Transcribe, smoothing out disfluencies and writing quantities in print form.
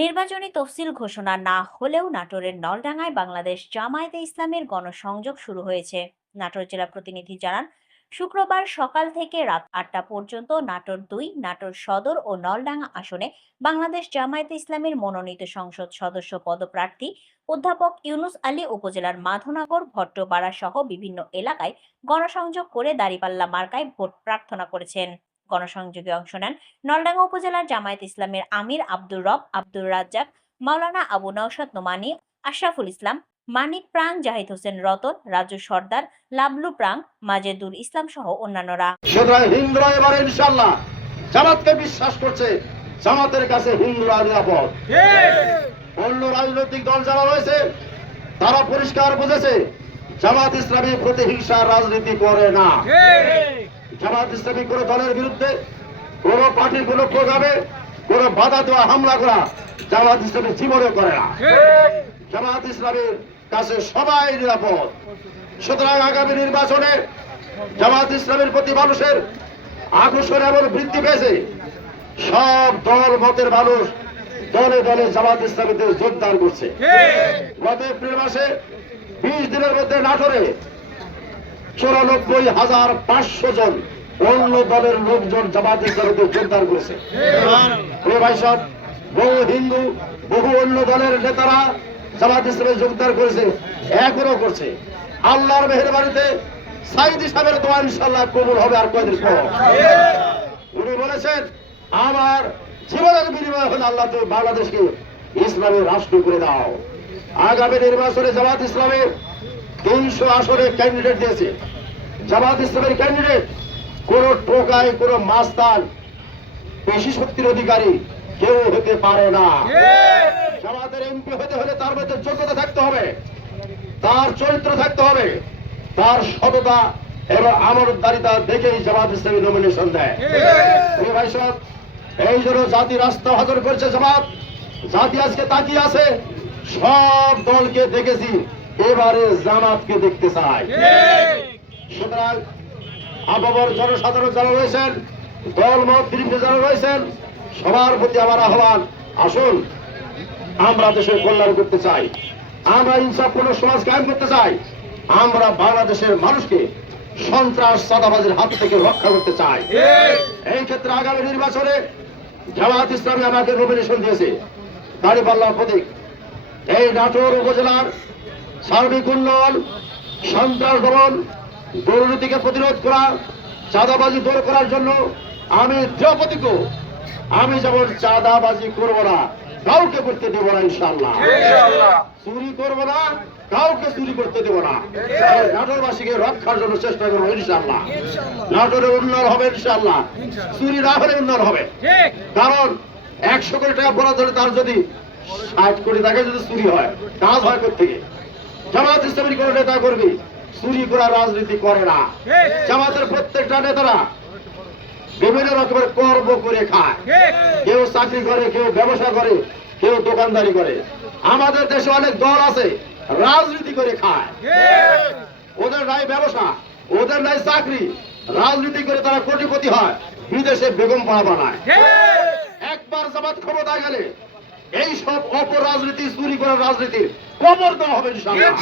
নির্বাচনী তফসিল ঘোষণা না হলেও নাটোরের নলডাঙ্গায় বাংলাদেশ জামায়াতে ইসলামের গণসংযোগ শুরু হয়েছে। নাটোর জেলা প্রতিনিধি জানান, শুক্রবার সকাল থেকে রাত ৮টা পর্যন্ত নাটোর ২, নাটোর সদর ও নলডাঙ্গা আসনে বাংলাদেশ জামায়াতে ইসলামের মনোনীত সংসদ সদস্য পদপ্রার্থী অধ্যাপক ইউনুস আলী উপজেলার মাধবনগর, ভট্টপাড়া সহ বিভিন্ন এলাকায় গণসংযোগ করে দাঁড়িপাল্লা মার্কায় ভোট প্রার্থনা করেছেন। গণসংযোগে অংশ নেন নলডাঙ্গা উপজেলার জামায়াত ইসলামের আমির আব্দুর রব, আব্দুর রাজ্জাক, মাওলানা আবু নওশাদ নোমানী, আশরাফুল ইসলাম, মানিক প্রাং, জাহিদ হোসেন রতন, রাজু সর্দার, লাবলু প্রাং, মাজেদুল ইসলাম সহ অন্যান্যরা। সুতরাং হিন্দুরা এবারে ইনশাআল্লাহ জামাতকে বিশ্বাস করছে, জামাতের কাছে হিন্দুরা নিরাপদ। অন্য রাজনৈতিক দল যারা রয়েছে তারা পরিষ্কার বুঝেছে জামাত ইসলামী প্রতিহিংসা রাজনীতি করে না। জামাত ইসলামী কোন দলের বিরুদ্ধে, কোন পার্টির কোন প্রোগ্রামে কোন বাধা দেওয়া, হামলা করা জামাত ইসলামী জীবনে করে না। জামাত ইসলামীর কাছে সবাই নিরাপদ। সুতরাং আগামী নির্বাচনে জামাত ইসলামের প্রতি মানুষের আকর্ষণ এমন বৃদ্ধি পেয়েছে, সব দল মতের মানুষ দলে দলে জামাত ইসলামীতে যোগদান করছে। গত এপ্রিল মাসে 20 দিনের মধ্যে নাটোরে 94,500 জন অন্য দলের লোকজন জামাত ইসলামীতে যোগদান করেছে। ভাই সব বহু হিন্দু, বহু অন্য দলের নেতারা জামাত ইসলামে যোগদান করেছে, এখনো করছে। আল্লাহর মেহেরবানিতে সাইদি সাহেবের দোয়া ইনশাআল্লাহ কবুল হবে আর কয়েকদিন পর। উনি বলেছেন, আমার জীবনের বিনিময় হলে আল্লাহ তুমি বাংলাদেশকে ইসলামের রাষ্ট্র করে দাও। আগামী নির্বাচনে জামাত ইসলামের 300 আসনে ক্যান্ডিডেট দিয়েছে। জামাত ইসলামের ক্যান্ডিডেট কোন টোকায়, কোন মাস্তান, বেশি শক্তির অধিকারী কেউ হতে পারে না। জামাতের এমপি হতে হলে তার মধ্যে যোগ্যতা থাকতে হবে, তার চরিত্র থাকতে হবে, তার সততা এবং আমানতদারিতা দেখেই জামাত ইসলামী নমিনেশন দেয়। ভাই সব এই জন্য জাতি রাস্তা হাজার করছে। জাতি আজকে তাকিয়ে আছে, সব দলকে দেখেছি, এবারে জামাতকে দেখতে চাই। সুতরাং আবহাওয়ার জনসাধারণ যারা রয়েছেন, দল মত বিরুদ্ধে যারা রয়েছেন, সবার প্রতি আমার আহ্বান, আসুন আমরা দেশের কল্যাণ করতে চাই, আমরা ইনসাফপূর্ণ সমাজ কায়েম করতে চাই, আমরা বাংলাদেশের মানুষকে সন্ত্রাস চাঁদাবাজের হাত থেকে রক্ষা করতে চাই। এই ক্ষেত্রে আগামী নির্বাচনে জামাত ইসলামী আমাকে নমিনেশন দিয়েছে, দাঁড়িপাল্লা প্রতীক। এই নাটোর উপজেলার সার্বিক উন্নয়ন, সন্ত্রাস দমন, দুর্নীতিকে প্রতিরোধ করা, চাঁদাবাজি দূর করার জন্য আমি দৃঢ় প্রতিজ্ঞ। আমি যেমন চাঁদাবাজি করবো না, কাউকে করতে দেবো না ইনশাআল্লাহ। চুরি করবো না, কাউকে চুরি করতে দেবো না। নাটোরবাসীকে রক্ষার জন্য চেষ্টা করবো ইনশাআল্লাহ। নাটোরের উন্নয়ন হবে ইনশাআল্লাহ, চুরি না হলে উন্নয়ন হবে। কারণ 100 কোটি টাকা বরাদ্দ হলে তার যদি 60 কোটি টাকা যদি চুরি হয়, কাজ হয় কোথেকে? জামাত ইসলামী কোন নেতা কর্মী চুরি করা রাজনীতি করে না। জামাতের প্রত্যেকটা নেতারা বিভিন্ন রকমের কর্ম করে খায়, কেউ চাকরি করে, কেউ ব্যবসা করে, কেউ দোকানদারি করে। আমাদের দেশে অনেক দল আছে রাজনীতি করে খায়, ওদের নাই ব্যবসা, ওদের নাই চাকরি, রাজনীতি করে তারা কোটিপতি হয়, বিদেশে বেগম পাড়া বানায়। একবার জামাত ক্ষমতা গেলে এই সব অপরাজনীতি, চুরি করার রাজনীতির কবর দেওয়া হবে ইনশাআল্লাহ।